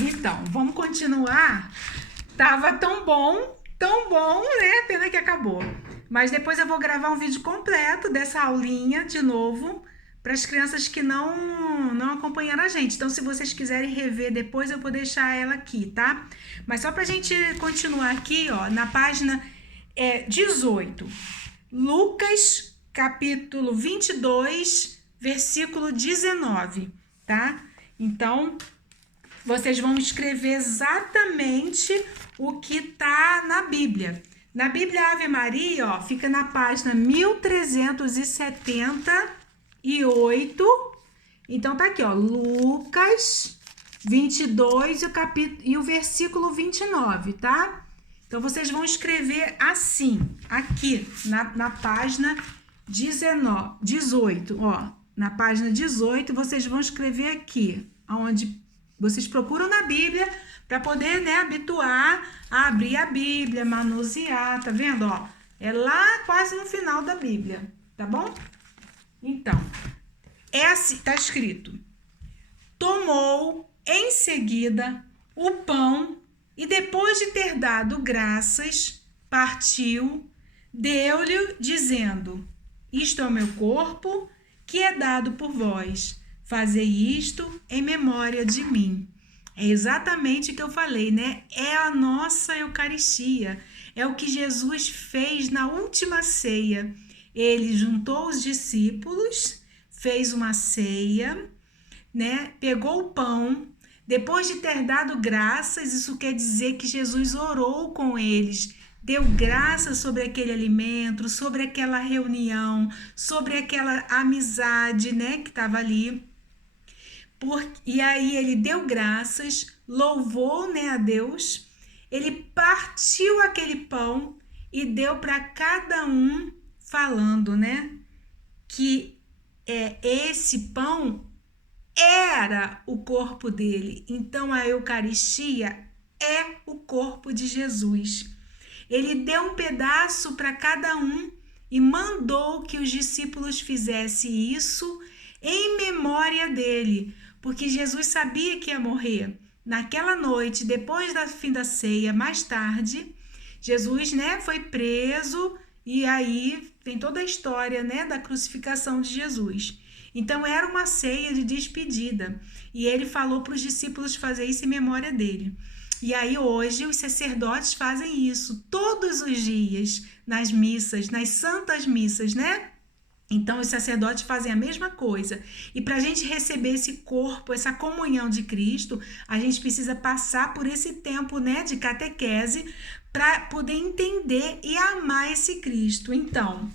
Então, vamos continuar. Tava tão bom, né? Pena que acabou. Mas depois eu vou gravar um vídeo completo dessa aulinha de novo para as crianças que não acompanharam a gente. Então, se vocês quiserem rever depois, eu vou deixar ela aqui, tá? Mas só para a gente continuar aqui, ó, na página 18. Lucas, capítulo 22, versículo 19, tá? Então, vocês vão escrever exatamente o que tá na Bíblia. Na Bíblia Ave Maria, ó, fica na página 1378. Então tá aqui, ó, Lucas 22 e o versículo 29, tá? Então vocês vão escrever assim, aqui na página 18, ó. Na página 18, vocês vão escrever aqui, onde vocês procuram na Bíblia para poder, né, habituar a abrir a Bíblia, manusear, tá vendo, ó? É lá quase no final da Bíblia, tá bom? Então, é assim, tá escrito: tomou em seguida o pão e depois de ter dado graças, partiu, deu-lhe dizendo: isto é o meu corpo que é dado por vós. Fazei isto em memória de mim. É exatamente o que eu falei, né? É a nossa Eucaristia. É o que Jesus fez na última ceia. Ele juntou os discípulos, fez uma ceia, né? Pegou o pão. Depois de ter dado graças, isso quer dizer que Jesus orou com eles, deu graça sobre aquele alimento, sobre aquela reunião, sobre aquela amizade, né, que estava ali. E aí ele deu graças, louvou, né, a Deus, ele partiu aquele pão e deu para cada um, falando, né, que esse pão era o corpo dele. Então a Eucaristia é o corpo de Jesus. Ele deu um pedaço para cada um e mandou que os discípulos fizessem isso em memória dele, porque Jesus sabia que ia morrer. Naquela noite, depois do fim da ceia, mais tarde, Jesus, né, foi preso e aí tem toda a história, né, da crucificação de Jesus. Então era uma ceia de despedida e ele falou para os discípulos fazer isso em memória dele. E aí hoje os sacerdotes fazem isso todos os dias nas missas, nas santas missas, né? Então os sacerdotes fazem a mesma coisa. E para a gente receber esse corpo, essa comunhão de Cristo, a gente precisa passar por esse tempo, né, de catequese para poder entender e amar esse Cristo. Então,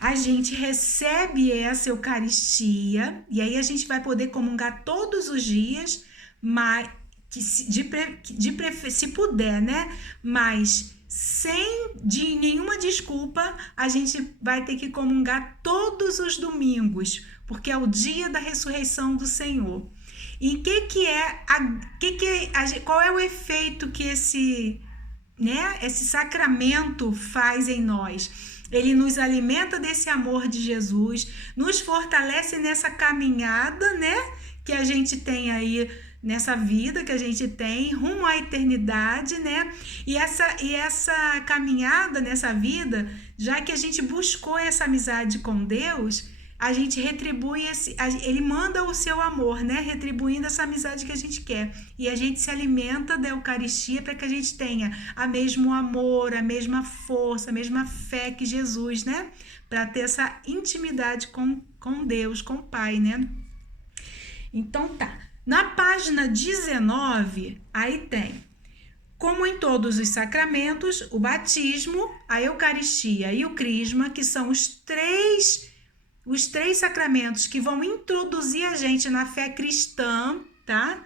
a gente recebe essa Eucaristia e aí a gente vai poder comungar todos os dias, mas se puder, né? Mas sem nenhuma desculpa, a gente vai ter que comungar todos os domingos, porque é o dia da ressurreição do Senhor. E qual é o efeito que esse sacramento faz em nós? Ele nos alimenta desse amor de Jesus, nos fortalece nessa caminhada, né, que a gente tem aí, nessa vida que a gente tem, rumo à eternidade, né? E essa caminhada nessa vida, já que a gente buscou essa amizade com Deus, a gente retribui ele manda o seu amor, né? Retribuindo essa amizade que a gente quer. E a gente se alimenta da Eucaristia para que a gente tenha o mesmo amor, a mesma força, a mesma fé que Jesus, né? Para ter essa intimidade com Deus, com o Pai, né? Então tá. Na página 19, aí tem: como em todos os sacramentos, o batismo, a Eucaristia e o Crisma, que são os três sacramentos que vão introduzir a gente na fé cristã, tá?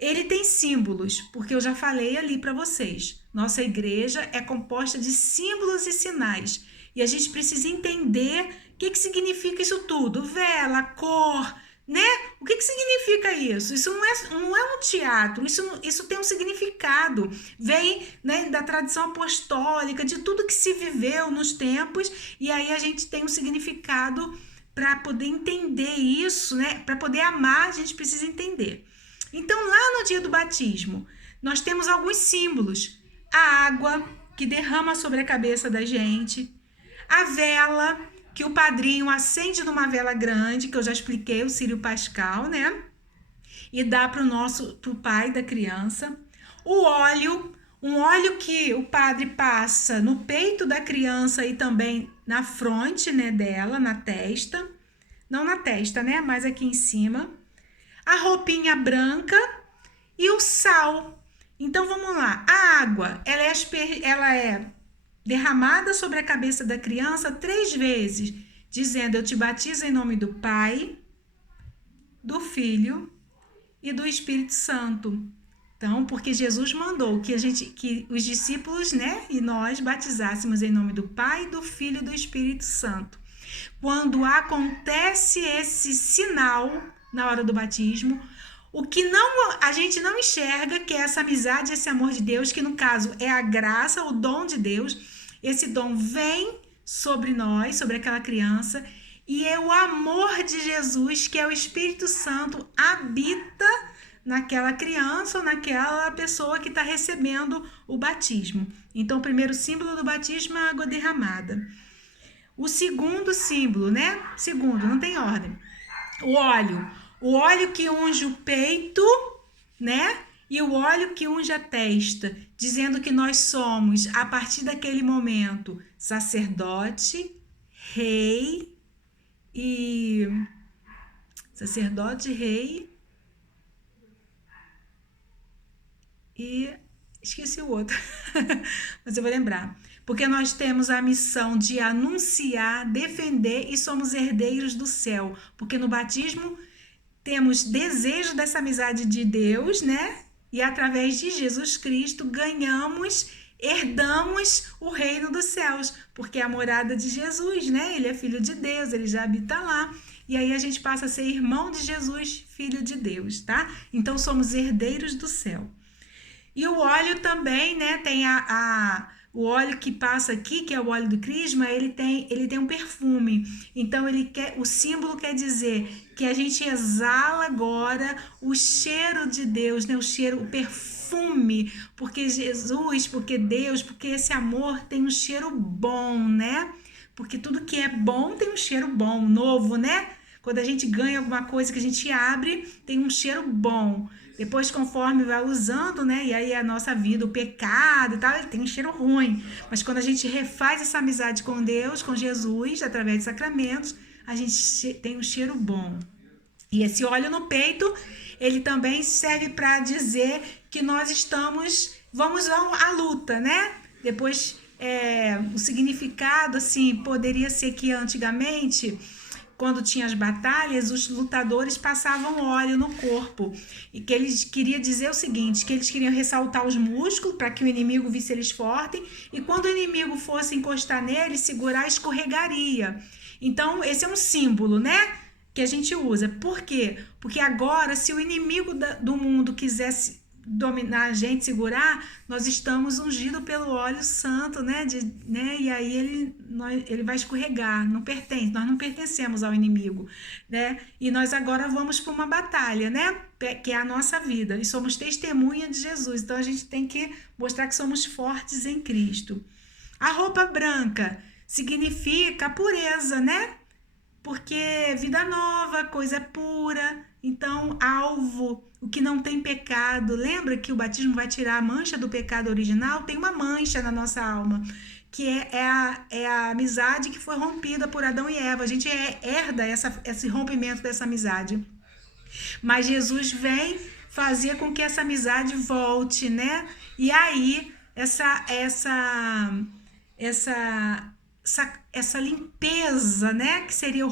Ele tem símbolos, porque eu já falei ali para vocês. Nossa igreja é composta de símbolos e sinais. E a gente precisa entender o que significa isso tudo. Vela, cor, né? O que significa isso? Isso não é um teatro, isso tem um significado, vem, né, da tradição apostólica, de tudo que se viveu nos tempos, e aí a gente tem um significado para poder entender isso, né? Para poder amar, a gente precisa entender. Então, lá no dia do batismo, nós temos alguns símbolos. A água que derrama sobre a cabeça da gente, a vela que o padrinho acende numa vela grande, que eu já expliquei, o círio pascal, né? E dá para o pai da criança. O óleo, um óleo que o padre passa no peito da criança e também na fronte, né, dela, na testa. Não na testa, né, mas aqui em cima. A roupinha branca e o sal. Então, vamos lá. A água, ela é derramada sobre a cabeça da criança 3 vezes, dizendo: eu te batizo em nome do Pai, do Filho e do Espírito Santo. Então, porque Jesus mandou que os discípulos, né, e nós batizássemos em nome do Pai, do Filho e do Espírito Santo. Quando acontece esse sinal na hora do batismo, o que a gente não enxerga, que é essa amizade, esse amor de Deus, que no caso é a graça, o dom de Deus. Esse dom vem sobre nós, sobre aquela criança, e é o amor de Jesus, que é o Espírito Santo, habita naquela criança ou naquela pessoa que está recebendo o batismo. Então, o primeiro símbolo do batismo é a água derramada. O segundo símbolo, né? Segundo, não tem ordem. O óleo que unge o peito, né? E o óleo que unge a testa, dizendo que nós somos, a partir daquele momento, sacerdote, rei e esqueci o outro, mas eu vou lembrar. Porque nós temos a missão de anunciar, defender e somos herdeiros do céu. Porque no batismo temos desejo dessa amizade de Deus, né? E através de Jesus Cristo herdamos o reino dos céus. Porque é a morada de Jesus, né? Ele é filho de Deus, ele já habita lá. E aí a gente passa a ser irmão de Jesus, filho de Deus, tá? Então somos herdeiros do céu. E o óleo também, né? Tem o óleo que passa aqui, que é o óleo do crisma, ele tem um perfume. Então, o símbolo quer dizer que a gente exala agora o cheiro de Deus, né? O perfume, porque Jesus, porque Deus, porque esse amor tem um cheiro bom, né? Porque tudo que é bom tem um cheiro bom, novo, né? Quando a gente ganha alguma coisa que a gente abre, tem um cheiro bom. Depois, conforme vai usando, né? E aí a nossa vida, o pecado e tal, ele tem um cheiro ruim. Mas quando a gente refaz essa amizade com Deus, com Jesus, através de sacramentos, a gente tem um cheiro bom. E esse óleo no peito, ele também serve para dizer que nós vamos à luta, né? Depois, o significado, assim, poderia ser que antigamente, quando tinha as batalhas, os lutadores passavam óleo no corpo. E que eles queriam dizer o seguinte, que eles queriam ressaltar os músculos para que o inimigo visse eles fortes. E quando o inimigo fosse encostar nele, segurar, escorregaria. Então, esse é um símbolo, né? Que a gente usa. Por quê? Porque agora, se o inimigo do mundo quisesse dominar a gente, segurar, nós estamos ungidos pelo óleo santo, né? E aí ele vai escorregar, nós não pertencemos ao inimigo, né? E nós agora vamos para uma batalha, né? Que é a nossa vida, e somos testemunha de Jesus, então a gente tem que mostrar que somos fortes em Cristo. A roupa branca significa a pureza, né? Porque vida nova, coisa pura, então alvo, o que não tem pecado. Lembra que o batismo vai tirar a mancha do pecado original? Tem uma mancha na nossa alma, que é a amizade que foi rompida por Adão e Eva. A gente herda esse rompimento dessa amizade. Mas Jesus vem fazer com que essa amizade volte, né? E aí, essa limpeza, né, que seria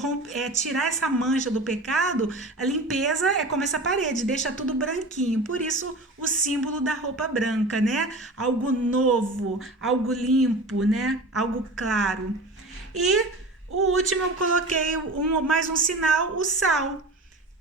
tirar essa mancha do pecado, a limpeza é como essa parede, deixa tudo branquinho, por isso o símbolo da roupa branca, né, algo novo, algo limpo, né, algo claro. E o último eu coloquei mais um sinal, o sal.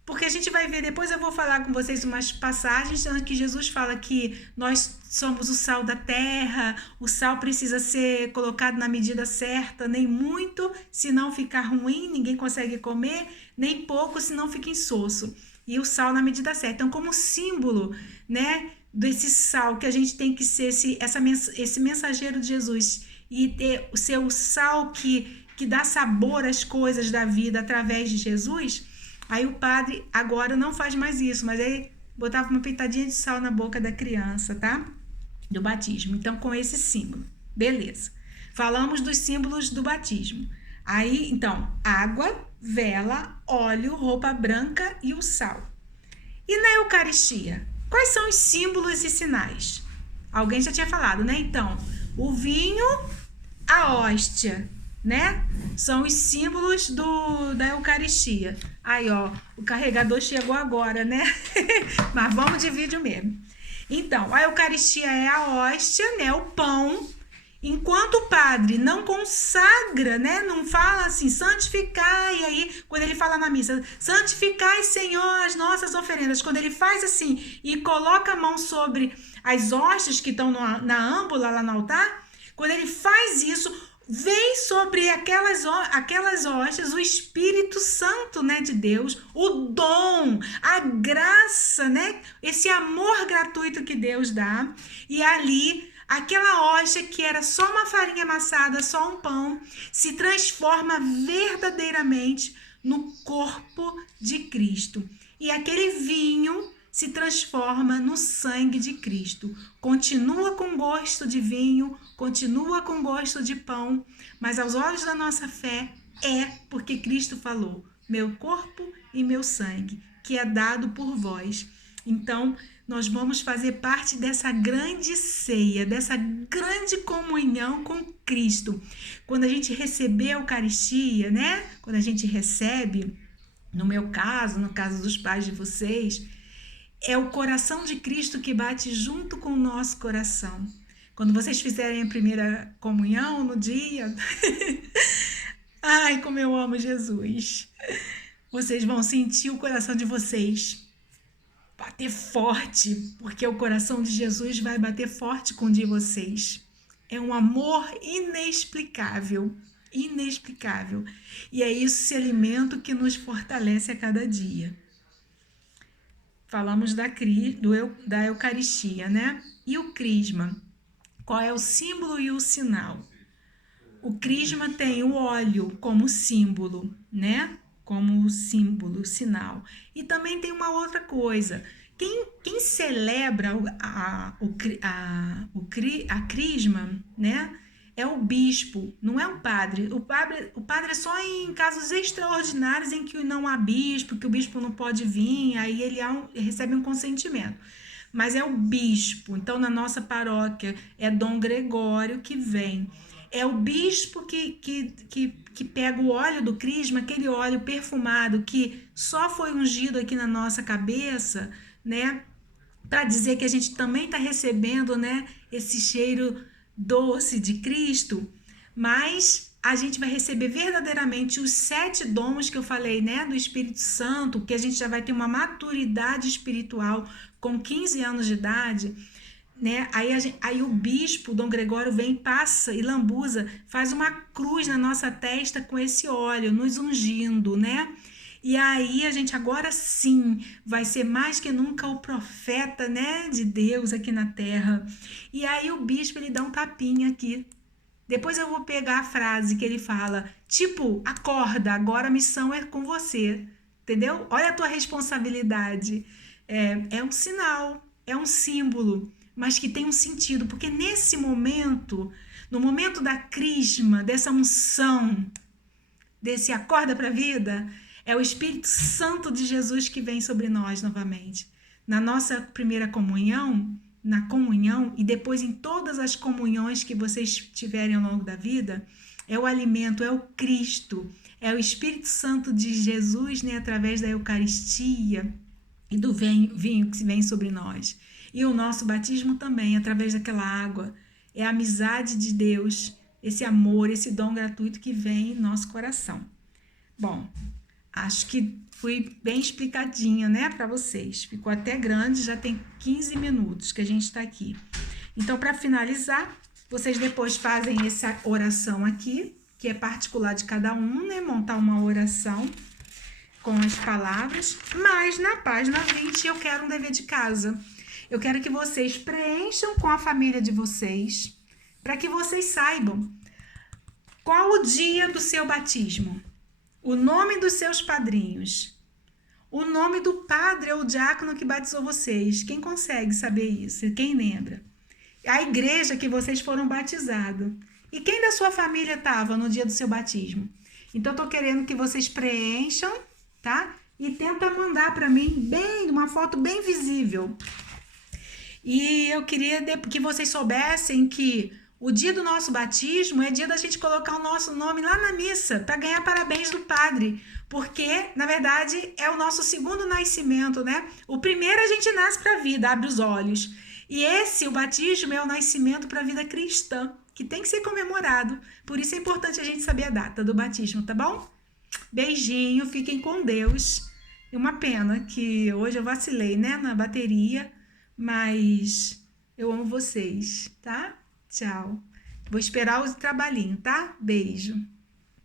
Porque a gente vai ver, depois eu vou falar com vocês umas passagens que Jesus fala que nós somos o sal da terra, o sal precisa ser colocado na medida certa, nem muito, senão fica ruim, ninguém consegue comer, nem pouco, senão fica insosso. e o sal na medida certa. Então, como símbolo, né, desse sal, que a gente tem que ser esse mensageiro de Jesus e ser o sal que dá sabor às coisas da vida através de Jesus, aí o padre agora não faz mais isso, mas aí botava uma pitadinha de sal na boca da criança, tá? Do batismo. Então, com esse símbolo. Beleza. Falamos dos símbolos do batismo. Aí, então, água, vela, óleo, roupa branca e o sal. E na Eucaristia? Quais são os símbolos e sinais? Alguém já tinha falado, né? Então, o vinho, a hóstia, né? São os símbolos da Eucaristia. Aí, ó, o carregador chegou agora, né? Mas vamos de vídeo mesmo. Então, a Eucaristia é a hóstia, né? O pão. Enquanto o padre não consagra, né? Não fala assim, santificai, e aí, quando ele fala na missa, santificai, Senhor, as nossas oferendas. Quando ele faz assim e coloca a mão sobre as hóstias que estão na âmbula, lá no altar, quando ele faz isso, vem sobre aquelas hóstias o Espírito Santo, né, de Deus, o dom, a graça, né, esse amor gratuito que Deus dá, e ali aquela hóstia que era só uma farinha amassada, só um pão, se transforma verdadeiramente no corpo de Cristo. E aquele vinho se transforma no sangue de Cristo. Continua com gosto de vinho, continua com gosto de pão, mas aos olhos da nossa fé é porque Cristo falou, meu corpo e meu sangue, que é dado por vós. Então, nós vamos fazer parte dessa grande ceia, dessa grande comunhão com Cristo. Quando a gente receber a Eucaristia, né? Quando a gente recebe, no meu caso, no caso dos pais de vocês, é o coração de Cristo que bate junto com o nosso coração. Quando vocês fizerem a primeira comunhão no dia, ai, como eu amo Jesus, vocês vão sentir o coração de vocês bater forte, porque o coração de Jesus vai bater forte com o de vocês. É um amor inexplicável, inexplicável. E é esse alimento que nos fortalece a cada dia. Falamos da Eucaristia, né? E o crisma? Qual é o símbolo e o sinal? O crisma tem o óleo como símbolo, né? Como símbolo, sinal. E também tem uma outra coisa. Quem celebra a crisma, né? É o bispo, não é o padre. O padre é só em casos extraordinários em que não há bispo, que o bispo não pode vir, aí ele recebe um consentimento. Mas é o bispo. Então, na nossa paróquia, é Dom Gregório que vem. É o bispo que pega o óleo do crisma, aquele óleo perfumado que só foi ungido aqui na nossa cabeça, né? Para dizer que a gente também está recebendo, né, esse cheiro doce de Cristo, mas a gente vai receber verdadeiramente os 7 dons que eu falei, né, do Espírito Santo, que a gente já vai ter uma maturidade espiritual com 15 anos de idade, né? Aí o bispo, Dom Gregório, vem, passa e lambuza, faz uma cruz na nossa testa com esse óleo, nos ungindo, né? E aí a gente agora sim vai ser mais que nunca o profeta, né, de Deus aqui na terra. E aí o bispo, ele dá um tapinha aqui. Depois eu vou pegar a frase que ele fala, tipo, acorda, agora a missão é com você, entendeu? Olha a tua responsabilidade. É um sinal, é um símbolo, mas que tem um sentido, porque nesse momento, no momento da crisma, dessa unção, desse acorda para a vida, é o Espírito Santo de Jesus que vem sobre nós novamente. Na nossa primeira comunhão, na comunhão e depois em todas as comunhões que vocês tiverem ao longo da vida, é o alimento, é o Cristo, é o Espírito Santo de Jesus, né, através da Eucaristia e do vinho que vem sobre nós. E o nosso batismo também, através daquela água, é a amizade de Deus, esse amor, esse dom gratuito que vem em nosso coração. Bom, acho que fui bem explicadinha, né, para vocês. Ficou até grande, já tem 15 minutos que a gente está aqui. Então, para finalizar, vocês depois fazem essa oração aqui, que é particular de cada um, né, montar uma oração com as palavras, mas na página 20 eu quero um dever de casa. Eu quero que vocês preencham com a família de vocês, para que vocês saibam qual o dia do seu batismo, o nome dos seus padrinhos, o nome do padre ou diácono que batizou vocês. Quem consegue saber isso? Quem lembra? A igreja que vocês foram batizados. E quem da sua família estava no dia do seu batismo? Então, eu tô querendo que vocês preencham, tá? E tenta mandar para mim uma foto bem visível. E eu queria que vocês soubessem que o dia do nosso batismo é dia da gente colocar o nosso nome lá na missa para ganhar parabéns do padre, porque, na verdade, é o nosso segundo nascimento, né? O primeiro a gente nasce para a vida, abre os olhos. E o batismo, é o nascimento para a vida cristã, que tem que ser comemorado. Por isso é importante a gente saber a data do batismo, tá bom? Beijinho, fiquem com Deus. É uma pena que hoje eu vacilei, né, na bateria, mas eu amo vocês, tá? Tchau. Vou esperar o trabalhinho, tá? Beijo.